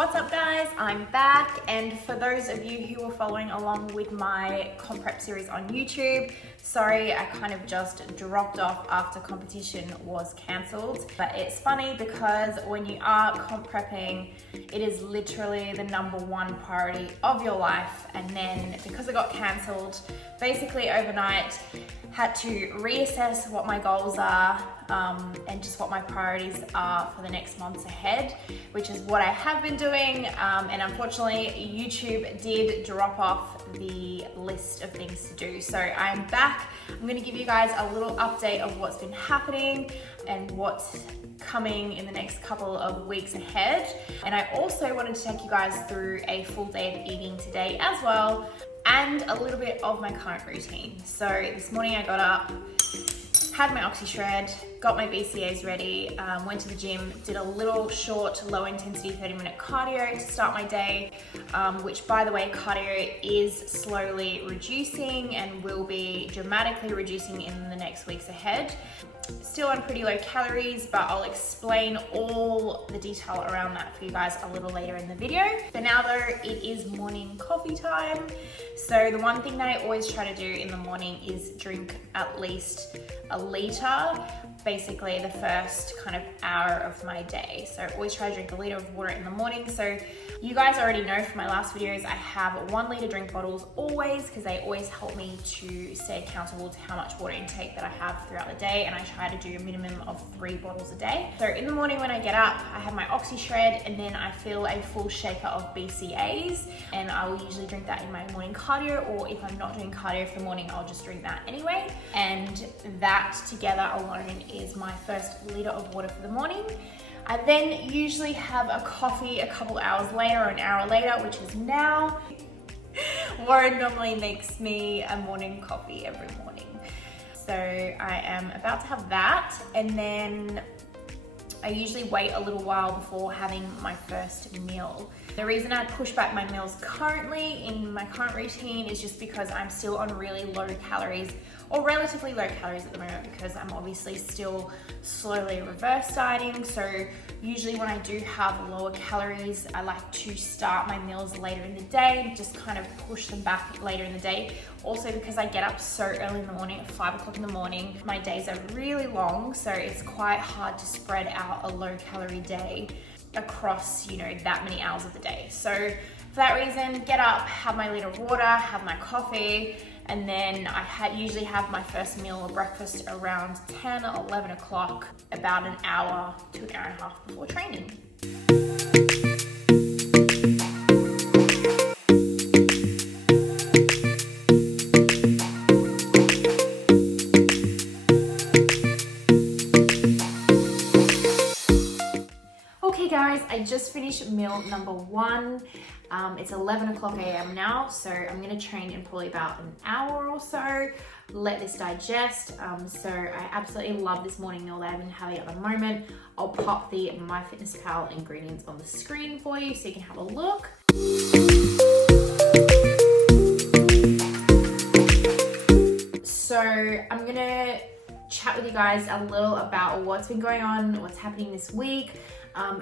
What's up guys, I'm back, and for those of you who were following along with my comp prep series on YouTube, sorry I kind of just dropped off after competition was cancelled. But it's funny because when you are comp prepping, it is literally the #1 priority of your life, and then because it got cancelled, basically overnight had to reassess what my goals are and just what my priorities are for the next months ahead, which is what I have been doing, and unfortunately YouTube did drop off the list of things to do. So I'm back. I'm going to give you guys a little update of what's been happening and what's coming in the next couple of weeks ahead. And I also wanted to take you guys through a full day of eating today as well, and a little bit of my current routine. So this morning I got up, had my oxy shred, got my BCAs ready, went to the gym, did a little short, low intensity 30-minute cardio to start my day, which by the way, cardio is slowly reducing and will be dramatically reducing in the next weeks ahead. Still on pretty low calories, but I'll explain all the detail around that for you guys a little later in the video. For now though, it is morning coffee time. So the one thing that I always try to do in the morning is drink at least a liter, basically the first kind of hour of my day. So I always try to drink a liter of water in the morning. So you guys already know from my last videos, I have 1 liter drink bottles always, because they always help me to stay accountable to how much water intake that I have throughout the day, and I try to do a minimum of 3 bottles a day. So in the morning when I get up, I have my oxy shred, and then I fill a full shaker of BCAs, and I will usually drink that in my morning cardio, or if I'm not doing cardio for the morning, I'll just drink that anyway. And that together alone is my first liter of water for the morning. I then usually have a coffee a couple hours later, or an hour later, which is now. Warren normally makes me a morning coffee every morning. So I am about to have that, and then I usually wait a little while before having my first meal. The reason I push back my meals currently in my current routine is just because I'm still on really low calories, or relatively low calories at the moment, because I'm obviously still slowly reverse dieting. So usually when I do have lower calories, I like to start my meals later in the day, just kind of push them back later in the day. Also because I get up so early in the morning, at 5 o'clock in the morning, my days are really long, so it's quite hard to spread out a low calorie day across, you know, that many hours of the day. So for that reason, get up, have my liter of water, have my coffee, and then I usually have my first meal or breakfast around 10 or 11 o'clock, about an hour to an hour and a half before training. Okay guys, I just finished meal #1. It's 11 o'clock a.m. now, so I'm gonna train in probably about an hour or so, let this digest. So I absolutely love this morning meal that I've been having at the moment. I'll pop the MyFitnessPal ingredients on the screen for you so you can have a look. So I'm gonna chat with you guys a little about what's been going on, what's happening this week,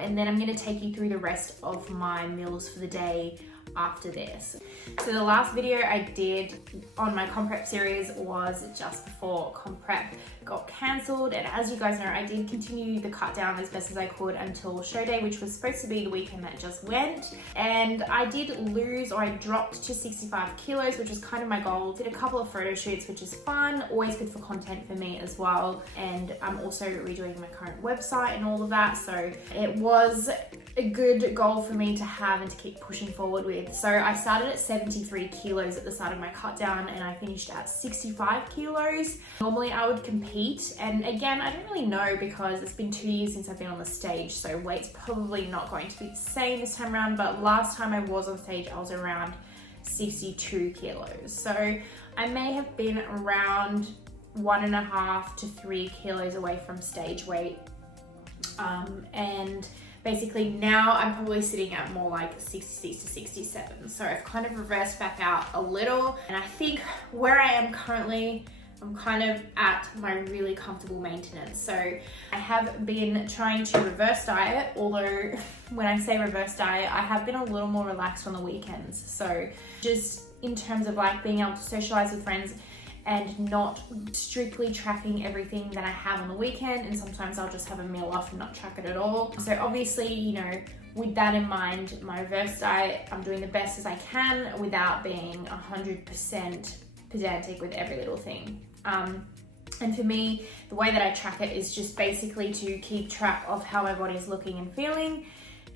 and then I'm going to take you through the rest of my meals for the day after this. So the last video I did on my comp prep series was just before comp prep got cancelled, and as you guys know, I did continue the cut down as best as I could until show day, which was supposed to be the weekend that just went, and I did lose, or I dropped to 65 kilos, which was kind of my goal. Did a couple of photo shoots, which is fun, always good for content for me as well, and I'm also redoing my current website and all of that, so it was a good goal for me to have and to keep pushing forward with. So I started at 73 kilos at the start of my cut down, and I finished at 65 kilos. Normally I would compete, and again, I don't really know because it's been 2 years since I've been on the stage, so weight's probably not going to be the same this time around, but last time I was on stage, I was around 62 kilos. So I may have been around 1.5 to 3 kilos away from stage weight. And basically now I'm probably sitting at more like 66 to 67. So I've kind of reversed back out a little, and I think where I am currently, I'm kind of at my really comfortable maintenance. So I have been trying to reverse diet, although when I say reverse diet, I have been a little more relaxed on the weekends. So just in terms of like being able to socialize with friends and not strictly tracking everything that I have on the weekend, and sometimes I'll just have a meal off and not track it at all. So obviously, you know, with that in mind, my reverse diet, I'm doing the best as I can without being 100% pedantic with every little thing. And for me, the way that I track it is just basically to keep track of how my body is looking and feeling.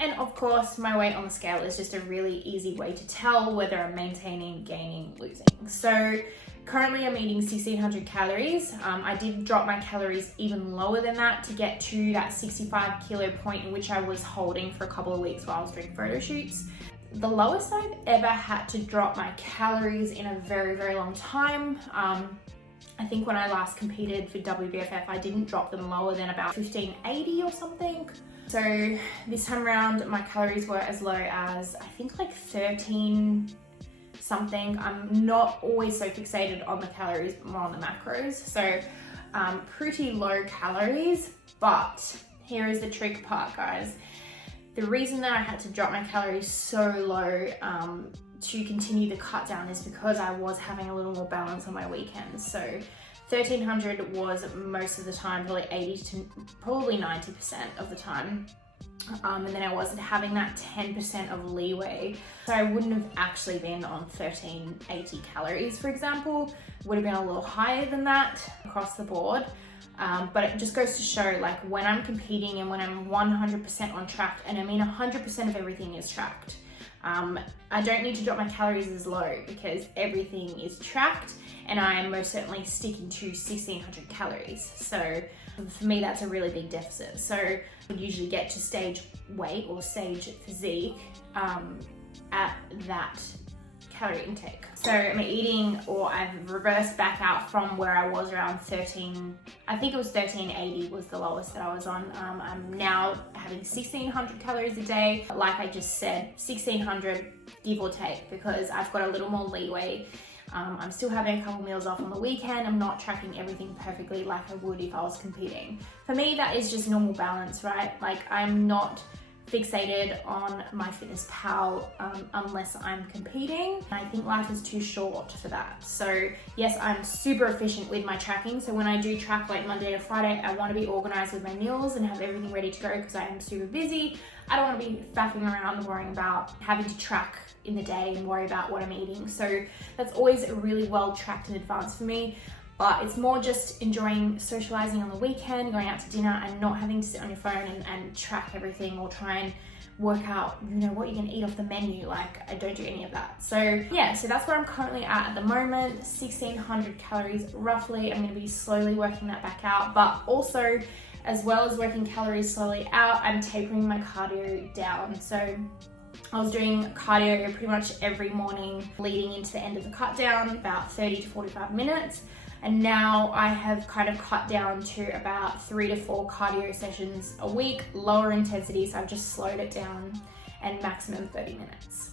And of course, my weight on the scale is just a really easy way to tell whether I'm maintaining, gaining, losing. So currently I'm eating 1600 calories. I did drop my calories even lower than that to get to that 65 kilo point in which I was holding for a couple of weeks while I was doing photo shoots. The lowest I've ever had to drop my calories in a very, very long time. I think when I last competed for WBFF, I didn't drop them lower than about 1580 or something. So this time around, my calories were as low as, I think like 13 something. I'm not always so fixated on the calories, but more on the macros. So pretty low calories, but here is the trick part, guys. The reason that I had to drop my calories so low to continue the cut down is because I was having a little more balance on my weekends. So 1300 was most of the time, probably 80 to probably 90% of the time. And then I wasn't having that 10% of leeway. So I wouldn't have actually been on 1380 calories, for example. Would have been a little higher than that across the board. But it just goes to show, like, when I'm competing and when I'm 100% on track, and I mean 100% of everything is tracked, I don't need to drop my calories as low because everything is tracked, and I am most certainly sticking to 1600 calories. So for me, that's a really big deficit. So I would usually get to stage weight or stage physique at that calorie intake. So I'm eating, or I've reversed back out from where I was around 13, I think it was 1380 was the lowest that I was on. I'm now having 1600 calories a day. Like I just said, 1600 give or take, because I've got a little more leeway. I'm still having a couple meals off on the weekend. I'm not tracking everything perfectly like I would if I was competing. For me, that is just normal balance, right? Like, I'm not fixated on MyFitnessPal unless I'm competing. I think life is too short for that. So yes, I'm super efficient with my tracking. So when I do track like Monday to Friday, I want to be organized with my meals and have everything ready to go because I am super busy. I don't want to be faffing around worrying about having to track in the day and worry about what I'm eating. So that's always really well tracked in advance for me. But it's more just enjoying socializing on the weekend, going out to dinner, and not having to sit on your phone and track everything or try and work out, you know, what you're gonna eat off the menu. Like, I don't do any of that. So yeah, so that's where I'm currently at the moment, 1600 calories roughly. I'm gonna be slowly working that back out, but also, as well as working calories slowly out, I'm tapering my cardio down. So I was doing cardio pretty much every morning leading into the end of the cut down, about 30 to 45 minutes. And now I have kind of cut down to about 3 to 4 cardio sessions a week, lower intensity, so I've just slowed it down, and maximum 30 minutes.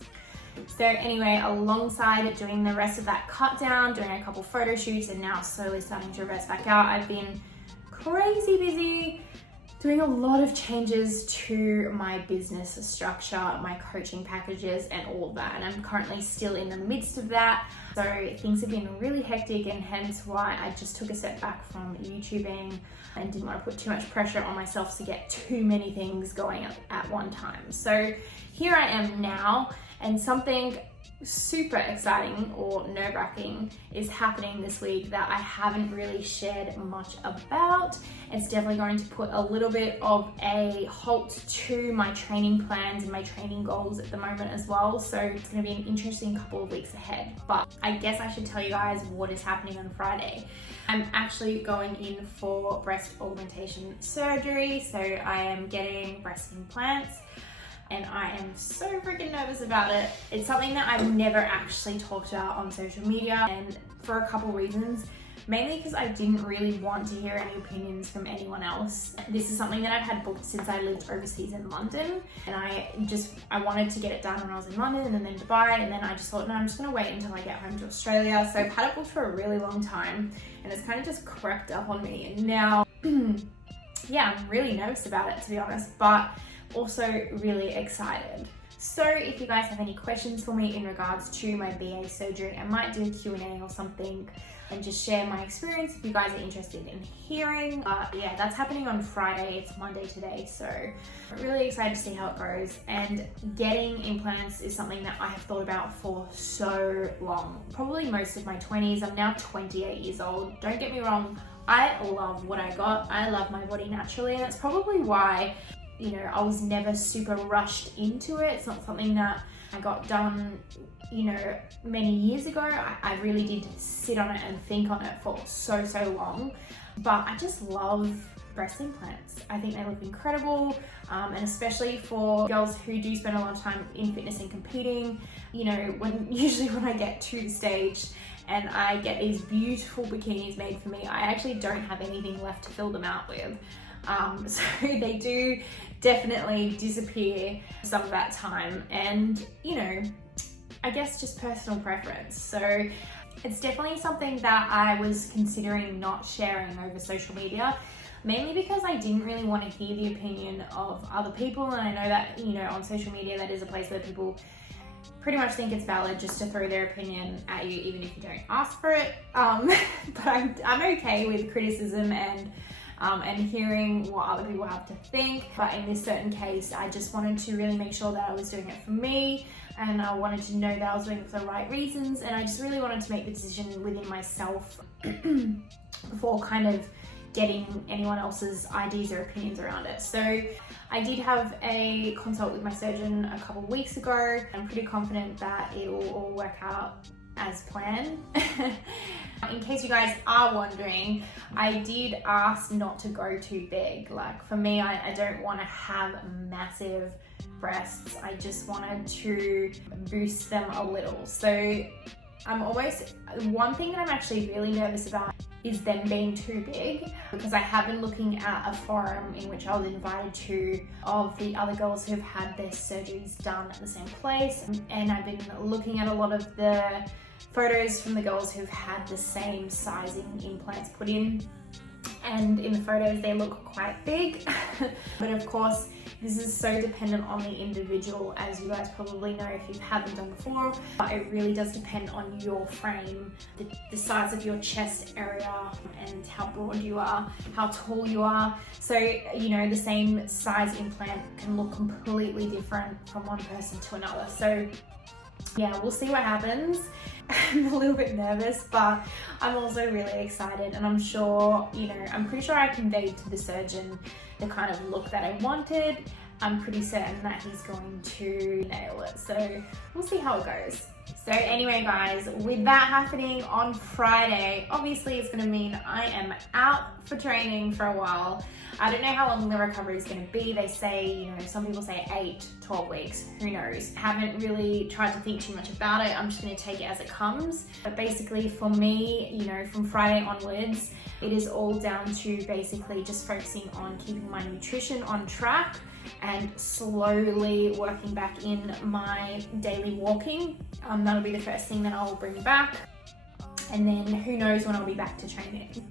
So anyway, alongside doing the rest of that cut down, doing a couple photo shoots, and now slowly starting to reverse back out, I've been crazy busy doing a lot of changes to my business structure, my coaching packages, and all of that. And I'm currently still in the midst of that. So things have been really hectic, and hence why I just took a step back from YouTubing and didn't want to put too much pressure on myself to get too many things going at one time. So here I am now, and something super exciting or nerve-wracking is happening this week that I haven't really shared much about. It's definitely going to put a little bit of a halt to my training plans and my training goals at the moment as well. So it's going to be an interesting couple of weeks ahead. But I guess I should tell you guys what is happening on Friday. I'm actually going in for breast augmentation surgery. So I am getting breast implants, and I am so freaking nervous about it. It's something that I've never actually talked about on social media, and for a couple reasons. mainly because I didn't really want to hear any opinions from anyone else. This is something that I've had booked since I lived overseas in London, and I wanted to get it done when I was in London and then Dubai, and then I just thought, no, I'm just gonna wait until I get home to Australia. So I've had it booked for a really long time, and it's kind of just crept up on me, and now yeah, I'm really nervous about it, to be honest, but also really excited. So if you guys have any questions for me in regards to my BA surgery, I might do a Q&A or something and just share my experience if you guys are interested in hearing. Yeah, that's happening on Friday. It's Monday today, so I'm really excited to see how it goes. And getting implants is something that I have thought about for so long, probably most of my 20s. I'm now 28 years old. Don't get me wrong, I love what I got. I love my body naturally, and that's probably why, you know, I was never super rushed into it. It's not something that I got done, you know, many years ago. I really did sit on it and think on it for so long. But I just love breast implants. I think they look incredible, and especially for girls who do spend a lot of time in fitness and competing. You know, usually when I get to the stage and I get these beautiful bikinis made for me, I actually don't have anything left to fill them out with. So they do definitely disappear some of that time, and you know, I guess just personal preference. So it's definitely something that I was considering not sharing over social media, mainly because I didn't really want to hear the opinion of other people. And I know that, you know, on social media, that is a place where people pretty much think it's valid just to throw their opinion at you, even if you don't ask for it. But I'm okay with criticism and hearing what other people have to think. But in this certain case, I just wanted to really make sure that I was doing it for me, and I wanted to know that I was doing it for the right reasons, and I just really wanted to make the decision within myself before kind of getting anyone else's ideas or opinions around it. So I did have a consult with my surgeon a couple of weeks ago. I'm pretty confident that it will all work out as planned. In case you guys are wondering, I did ask not to go too big. Like for me, I don't want to have massive breasts. I just wanted to boost them a little. So one thing that I'm actually really nervous about is them being too big, because I have been looking at a forum in which I was invited to of the other girls who've had their surgeries done at the same place, and I've been looking at a lot of the photos from the girls who've had the same sizing implants put in, and in the photos they look quite big. But of course, this is so dependent on the individual, as you guys probably know if you've had them done before. But it really does depend on your frame, the size of your chest area, and how broad you are, how tall you are. So, you know, the same size implant can look completely different from one person to another. So yeah, we'll see what happens. I'm a little bit nervous, but I'm also really excited, and I'm sure, you know, I'm pretty sure I conveyed to the surgeon the kind of look that I wanted. I'm pretty certain that he's going to nail it. So we'll see how it goes. So anyway, guys, with that happening on Friday, obviously it's going to mean I am out for training for a while. I don't know how long the recovery is going to be. They say, you know, some people say 8, 12 weeks, who knows? Haven't really tried to think too much about it. I'm just going to take it as it comes. But basically for me, you know, from Friday onwards, it is all down to basically just focusing on keeping my nutrition on track and slowly working back in my daily walking. That'll be the first thing that I'll bring back. And then who knows when I'll be back to training.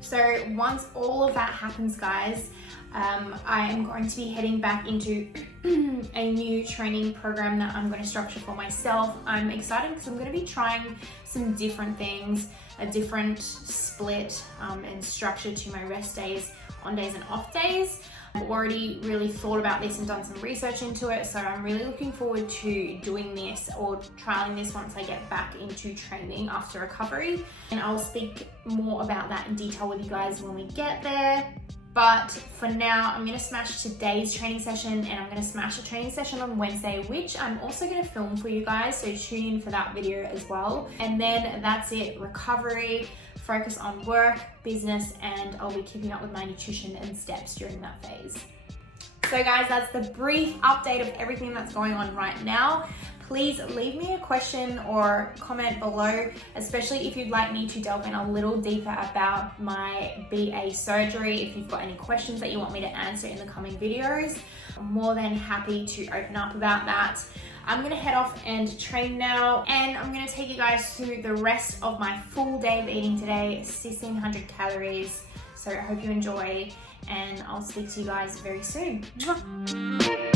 So once all of that happens, guys, I am going to be heading back into a new training program that I'm going to structure for myself. I'm excited because I'm going to be trying some different things, a different split and structure to my rest days, on days and off days. I've already really thought about this and done some research into it, so I'm really looking forward to doing this or trialing this once I get back into training after recovery. And I'll speak more about that in detail with you guys when we get there. But for now, I'm going to smash today's training session, and I'm going to smash a training session on Wednesday, which I'm also going to film for you guys, so tune in for that video as well. And then that's it, recovery, focus on work, business, and I'll be keeping up with my nutrition and steps during that phase. So guys, that's the brief update of everything that's going on right now. Please leave me a question or comment below, especially if you'd like me to delve in a little deeper about my BA surgery. If you've got any questions that you want me to answer in the coming videos, I'm more than happy to open up about that. I'm gonna head off and train now, and I'm gonna take you guys through the rest of my full day of eating today, 1600 calories. So I hope you enjoy, and I'll speak to you guys very soon. Mwah.